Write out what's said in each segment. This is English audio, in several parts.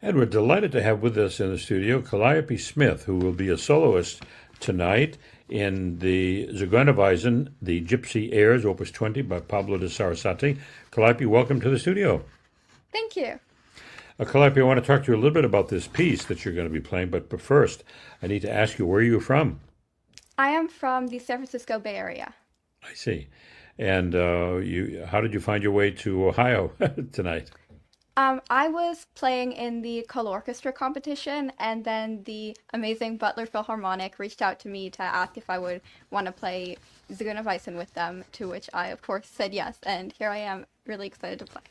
And we're delighted to have with us in the studio Calliope Smith, who will be a soloist tonight in the Zigeunerweisen, the Gypsy Airs, Opus 20 by Pablo de Sarasate. Calliope, welcome to the studio. Thank you. Calliope, I want to talk to you a little bit about this piece that you're going to be playing, but first, I need to ask you, where are you from? I am from the San Francisco Bay Area. I see. And how did you find your way to Ohio tonight? I was playing in the Call Orchestra competition, and then the amazing Butler Philharmonic reached out to me to ask if I would want to play Zigeunerweisen with them, to which I, of course, said yes, and here I am, really excited to play.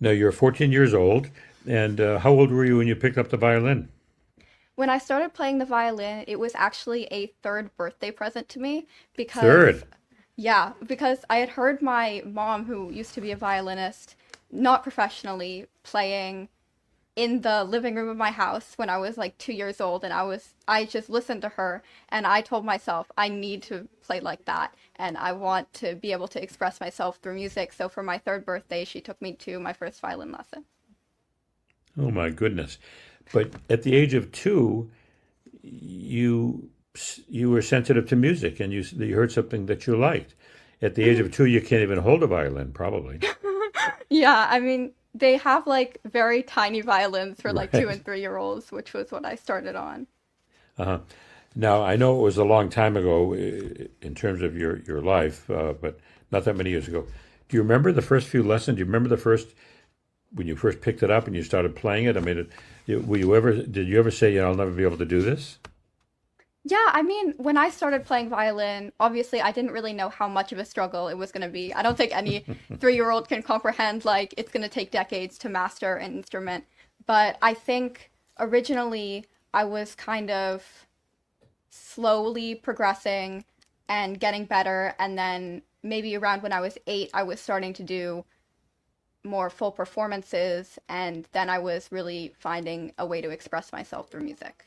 Now, you're 14 years old, and how old were you when you picked up the violin? When I started playing the violin, it was actually a third birthday present to me because Third. yeah, because I had heard my mom, who used to be a violinist, not professionally, playing in the living room of my house when I was like 2 years old, and I just listened to her, and I told myself I need to play like that, and I want to be able to express myself through music. So for my third birthday, she took me to my first violin lesson. Oh my goodness. But at the age of two, you you were sensitive to music and you heard something that you liked. At the age of two, you can't even hold a violin, probably. Yeah, I mean, they have like very tiny violins for like two Right. and 3 year olds, which was what I started on. Uh-huh. Now, I know it was a long time ago in terms of your life, but not that many years ago. Do you remember the first few lessons? Do you remember the first when you first picked it up and you started playing it? I mean, were you ever did you ever say, I'll never be able to do this? Yeah, I mean, when I started playing violin, obviously I didn't really know how much of a struggle it was going to be. I don't think any 3 year old can comprehend, like, it's going to take decades to master an instrument. But I think originally I was kind of slowly progressing and getting better. And then maybe around when I was 8, I was starting to do more full performances. And then I was really finding a way to express myself through music.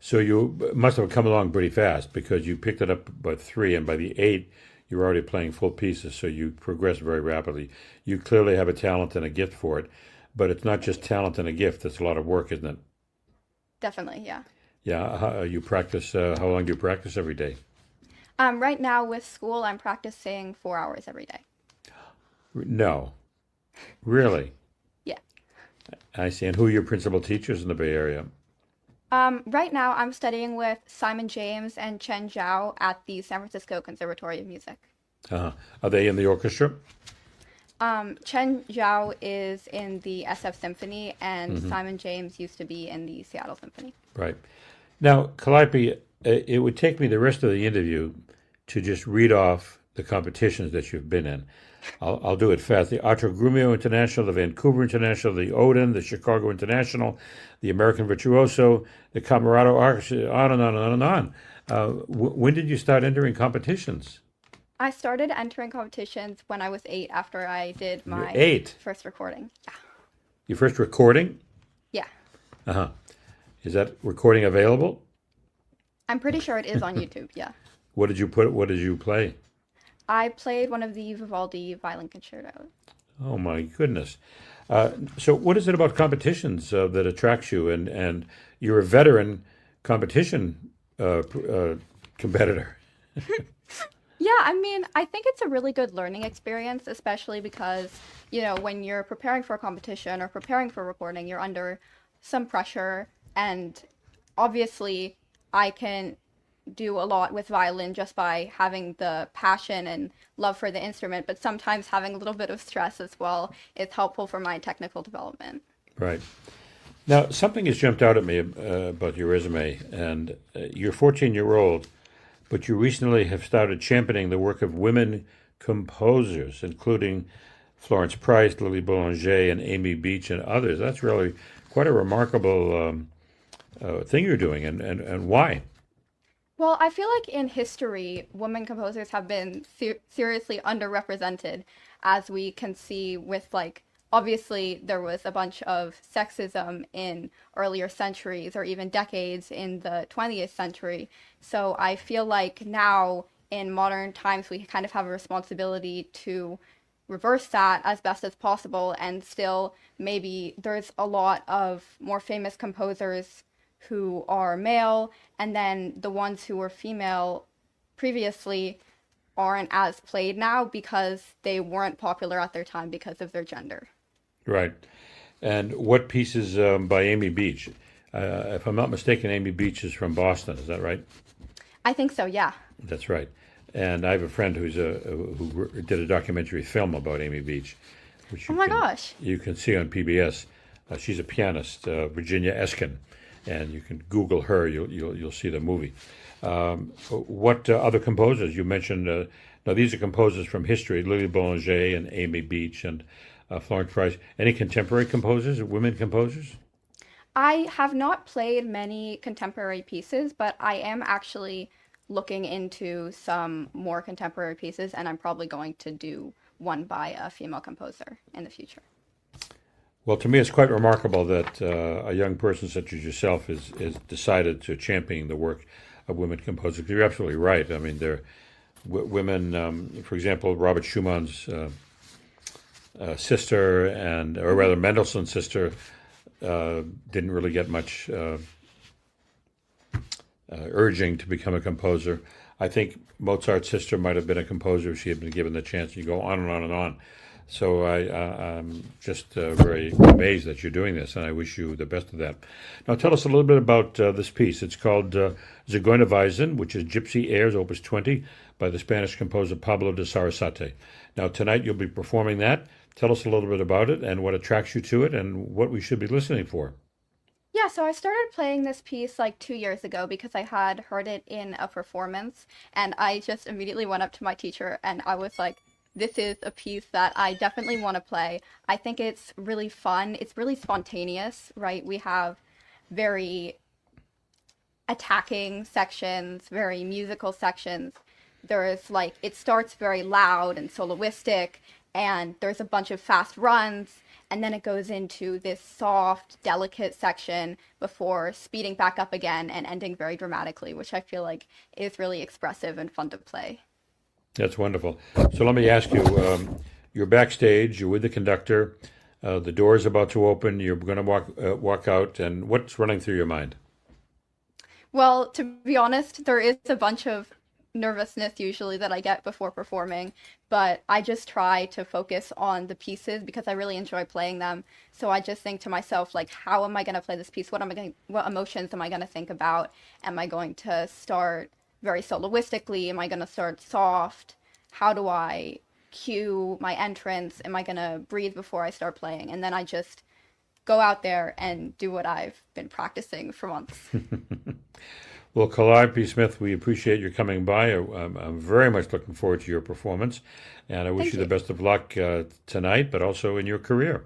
So you must have come along pretty fast because you picked it up by three, and by the eight, you were already playing full pieces. So you progressed very rapidly. You clearly have a talent and a gift for it, but it's not just Thank you. talent and a gift. It's a lot of work, isn't it? Definitely, yeah. Yeah. You practice. How long do you practice every day? Right now with school, I'm practicing 4 hours every day. No, really. Yeah. I see. And who are your principal teachers in the Bay Area? Right now, I'm studying with Simon James and Chen Zhao at the San Francisco Conservatory of Music. Uh, are they in the orchestra? Chen Zhao is in the SF Symphony, and Hmm. Simon James used to be in the Seattle Symphony. Right. Now, Calliope, it would take me the rest of the interview to just read off the competitions that you've been in. I'll do it fast. The Grumiaux International, the Vancouver International, the Odin, the Chicago International, the American Virtuoso, the Camerata Orchestra, on and on and on and on. When did you start entering competitions? I started entering competitions when I was 8 after I did You're my eight. first recording. Your first recording? Yeah. Uh-huh. Is that recording available? I'm pretty sure it is on YouTube. Yeah. What did you put? What did you play? I played one of the Vivaldi violin concertos. Oh my goodness. So what is it about competitions that attracts you? And you're a veteran competition competitor. Yeah, I mean, I think it's a really good learning experience, especially because, when you're preparing for a competition or preparing for recording, you're under some pressure. And obviously, I can do a lot with violin just by having the passion and love for the instrument, but sometimes having a little bit of stress as well is helpful for my technical development. Right. Now, something has jumped out at me about your resume, and you're 14-year-old, but you recently have started championing the work of women composers, including Florence Price, Lily Boulanger, and Amy Beach, and others. That's really quite a remarkable thing you're doing, and why? Well, I feel like in history, women composers have been seriously underrepresented, as we can see with, like, obviously there was a bunch of sexism in earlier centuries or even decades in the 20th century. So I feel like now in modern times we kind of have a responsibility to reverse that as best as possible, and still maybe there's a lot of more famous composers who are male, and then the ones who were female previously aren't as played now because they weren't popular at their time because of their gender. Right. And what pieces by Amy Beach? If I'm not mistaken, Amy Beach is from Boston. Is that right? I think so, yeah. That's right. And I have a friend who did a documentary film about Amy Beach, which Oh my gosh. you can see on PBS. She's a pianist, Virginia Eskin, and you can Google her. You'll see the movie. What other composers you mentioned? Now these are composers from history: Lily Boulanger and Amy Beach and Florence Price. Any contemporary composers, women composers? I have not played many contemporary pieces, but I am actually looking into some more contemporary pieces, and I'm probably going to do one by a female composer in the future. Well, to me, it's quite remarkable that a young person such as yourself is decided to champion the work of women composers. You're absolutely right. I mean, they're women. For example, Robert Schumann's sister, or rather Mendelssohn's sister, didn't really get much urging to become a composer. I think Mozart's sister might have been a composer if she had been given the chance. You go on and on and on. So I'm just very amazed that you're doing this, and I wish you the best of that. Now, tell us a little bit about this piece. It's called Zigeunerweisen, which is Gypsy Airs, Opus 20, by the Spanish composer Pablo de Sarasate. Now, tonight you'll be performing that. Tell us a little bit about it and what attracts you to it and what we should be listening for. Yeah, so I started playing this piece like 2 years ago because I had heard it in a performance, and I just immediately went up to my teacher and I was like, this is a piece that I definitely want to play. I think it's really fun. It's really spontaneous, right? We have very attacking sections, very musical sections. There's like, it starts very loud and soloistic, and there's a bunch of fast runs, and then it goes into this soft, delicate section before speeding back up again and ending very dramatically, which I feel like is really expressive and fun to play. That's wonderful. So let me ask you, you're backstage, you're with the conductor, the door is about to open, you're going to walk out, and what's running through your mind? Well, to be honest, there is a bunch of nervousness usually that I get before performing, but I just try to focus on the pieces because I really enjoy playing them. So I just think to myself, like, how am I going to play this piece? What emotions am I going to think about? Am I going to start very soloistically? Am I going to start soft? How do I cue my entrance? Am I going to breathe before I start playing? And then I just go out there and do what I've been practicing for months. Well, Calliope Smith, we appreciate your coming by. I'm very much looking forward to your performance, and I wish you the best of luck tonight, but also in your career.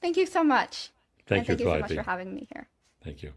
Thank you so much. Thank you, Thank you so Calliope. much for having me here. Thank you.